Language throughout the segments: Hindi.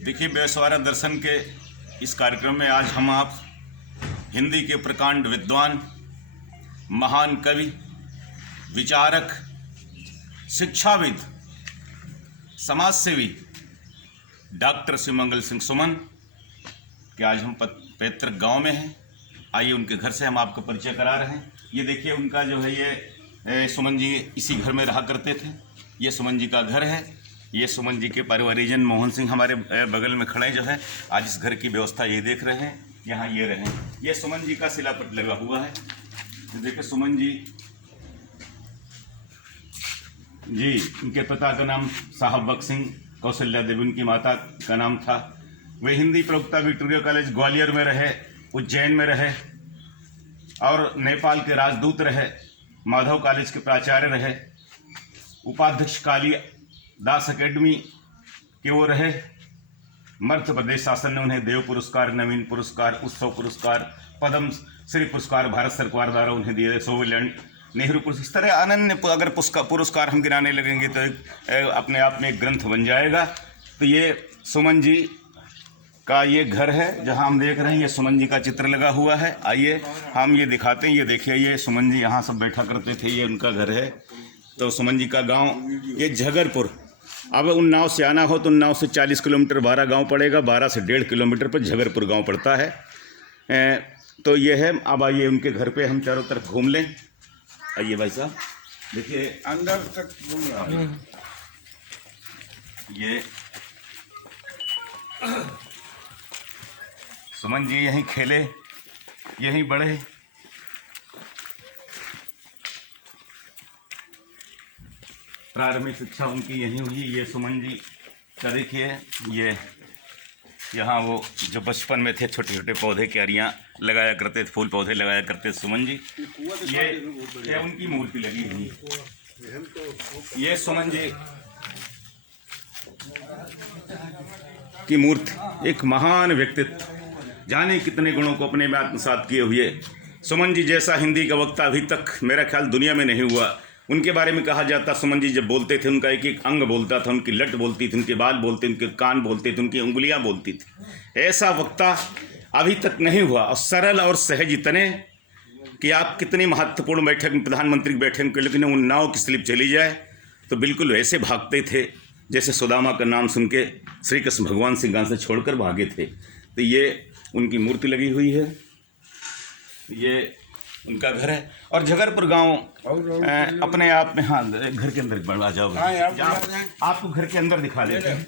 देखिए, बेसहारा दर्शन के इस कार्यक्रम में आज हम आप हिंदी के प्रकांड विद्वान, महान कवि, विचारक, शिक्षाविद, समाजसेवी डॉक्टर शिवमंगल सिंह सुमन के आज हम पैतृक गांव में हैं। आइए उनके घर से हम आपको परिचय करा रहे हैं। ये देखिए, उनका जो है ये सुमन जी इसी घर में रहा करते थे। ये सुमन जी का घर है। ये सुमन जी के परिवारिजन मोहन सिंह हमारे बगल में खड़े जो है आज इस घर की व्यवस्था ये देख रहे हैं। यहाँ ये रहे, ये सुमन जी का शिलापट लगा हुआ है। देखिए सुमन जी उनके पिता का नाम साहब बख्श सिंह, कौशल्या देवी उनकी माता का नाम था। वे हिंदी प्रवक्ता विक्टोरिया कॉलेज ग्वालियर में रहे, उज्जैन में रहे और नेपाल के राजदूत रहे, माधव कॉलेज के प्राचार्य रहे, उपाध्यक्ष काली दास अकेडमी के वो रहे। मध्य प्रदेश शासन ने उन्हें देव पुरस्कार, नवीन पुरस्कार, उत्सव पुरस्कार, पद्म श्री पुरस्कार भारत सरकार द्वारा उन्हें दिए। सोविलैंड नेहरू पुरस्कार, इस तरह अनन्य अगर पुरस्कार हम गिनाने लगेंगे तो अपने आप में एक ग्रंथ बन जाएगा। तो ये सुमन जी का ये घर है जहां हम देख रहे हैं। ये सुमन जी का चित्र लगा हुआ है। आइए हम ये दिखाते हैं। ये देखिए, ये सुमन जी यहाँ सब बैठा करते थे। ये उनका घर है। तो सुमन जी का गांव ये झगरपुर। अब उन्नाव से आना हो तो उन्नाव से 40 किलोमीटर 12 गांव पड़ेगा, 12 से 1.5 किलोमीटर पर झगरपुर गांव पड़ता है। तो ये है। अब आइए उनके घर पे हम चारों तरफ घूम लें। आइए भाई साहब, देखिए अंदर तक ये सुमन जी यहीं खेले, यहीं बढ़े। प्रारंभिक शिक्षा उनकी यहीं हुई। ये सुमन जी का देखिए, ये यहाँ वो जो बचपन में थे छोटे छोटे पौधे क्यारियाँ लगाया करते थे, फूल पौधे लगाया करते थे सुमन जी। ये उनकी मूर्ति लगी हुई। ये सुमन जी की मूर्ति, एक महान व्यक्तित्व, जाने कितने गुणों को अपने में आत्मसात किए हुए सुमन जी जैसा हिंदी का वक्ता अभी तक मेरा ख्याल दुनिया में नहीं हुआ। उनके बारे में कहा जाता, सुमन जी जब बोलते थे उनका एक एक अंग बोलता था, उनकी लट बोलती थी, उनके बाल बोलते, उनके कान बोलते थे, उनकी उंगलियां बोलती थी। ऐसा वक्ता अभी तक नहीं हुआ। और सरल और सहज इतने कि आप कितनी महत्वपूर्ण बैठक में, प्रधानमंत्री की बैठक के, लेकिन उन्नाव की स्लिप चली जाए तो बिल्कुल वैसे भागते थे जैसे सुदामा का नाम सुन के श्री कृष्ण भगवान सिंह से छोड़कर भागे थे। तो ये उनकी मूर्ति लगी हुई है। ये उनका घर है। और झगरपुर गांव अपने आप में, हाँ घर के अंदर बढ़वा जाओगे, आपको घर के अंदर दिखा देते हैं।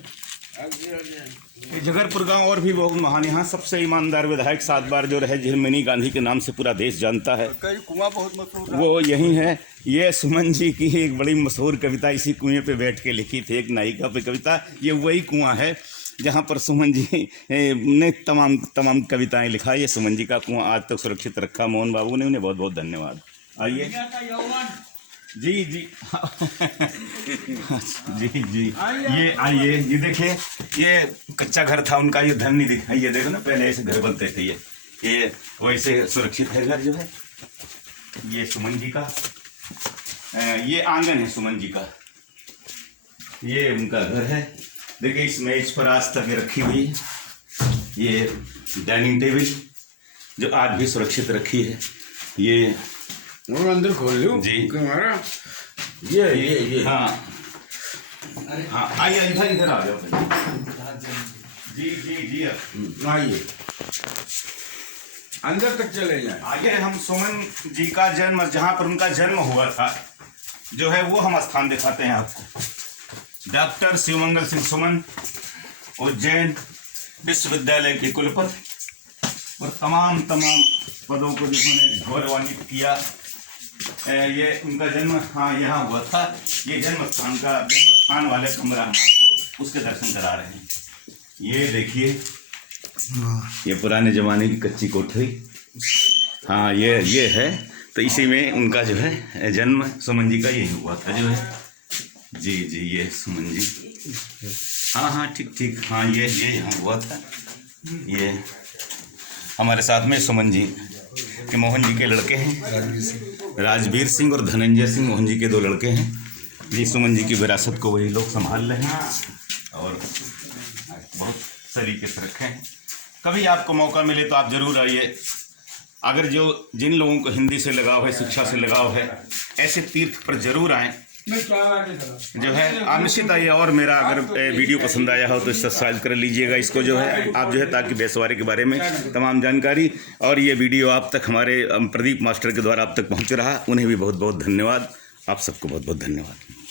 ये झगरपुर गांव और भी बहुत महान, यहाँ सबसे ईमानदार विधायक 7 बार जो रहे, झिलमिनी गांधी के नाम से पूरा देश जानता है, कुआं बहुत मशहूर, वो यही है। ये सुमन जी की एक बड़ी मशहूर कविता इसी कुएं पे बैठ के लिखी थी, एक नायिका पे कविता। ये वही कुआं है जहाँ पर सुमन जी ने तमाम कविताएं लिखा। ये सुमन जी का कुआं आज तक सुरक्षित रखा मोहन बाबू ने, उन्हें बहुत बहुत धन्यवाद। आइए जी जी जी ये आइए, ये देखिए, ये कच्चा घर था उनका, ये धन नहीं दिखा। ये देखो ना, पहले ऐसे घर बनते थे। ये वैसे सुरक्षित है घर जो है। ये सुमन जी का ये आंगन है सुमन जी का। ये उनका घर है। देखिए, इस मेज पर आज तक रखी हुई ये डाइनिंग टेबल जो आज भी सुरक्षित रखी है। ये अंदर खोल लो जी हमारा। ये हाँ हाँ, आइए इधर आ जाओ। जी जी जी आइए अंदर तक चले जाए। आइए, हम सुमन जी का जन्म, जहाँ पर उनका जन्म हुआ था जो है, वो हम स्थान दिखाते हैं आपको। डॉक्टर शिवमंगल सिंह सुमन उज्जैन विश्वविद्यालय के कुलपति और तमाम पदों को जिन्होंने गौरवान्वित किया। ये उनका जन्म हाँ यहाँ हुआ था। ये जन्म स्थान वाले कमरा हम आपको उसके दर्शन करा रहे हैं। ये देखिए, ये पुराने ज़माने की कच्ची कोठरी, हाँ ये है। तो इसी में उनका जो है जन्म सुमन जी का यही हुआ था जो है। जी ये सुमन जी, हाँ ठीक, हाँ ये यहाँ हुआ था। ये हमारे साथ में सुमन जी के मोहन जी के लड़के हैं, राजवीर सिंह और धनंजय सिंह मोहन जी के 2 लड़के हैं। जी सुमन जी की विरासत को वही लोग संभाल रहे हैं और बहुत तरीके से रखे हैं। कभी आपको मौका मिले तो आप जरूर आइए। अगर जिन लोगों को हिंदी से लगाव है, शिक्षा से लगाव है, ऐसे तीर्थ पर जरूर आएँ। जो है आप निश्चित आइए। और मेरा अगर वीडियो पसंद आया हो तो सब्सक्राइब कर लीजिएगा इसको, जो है आप जो है, ताकि बेसवारी के बारे में तमाम जानकारी। और ये वीडियो आप तक हमारे प्रदीप मास्टर के द्वारा आप तक पहुंच रहा, उन्हें भी बहुत बहुत धन्यवाद। आप सबको बहुत बहुत धन्यवाद।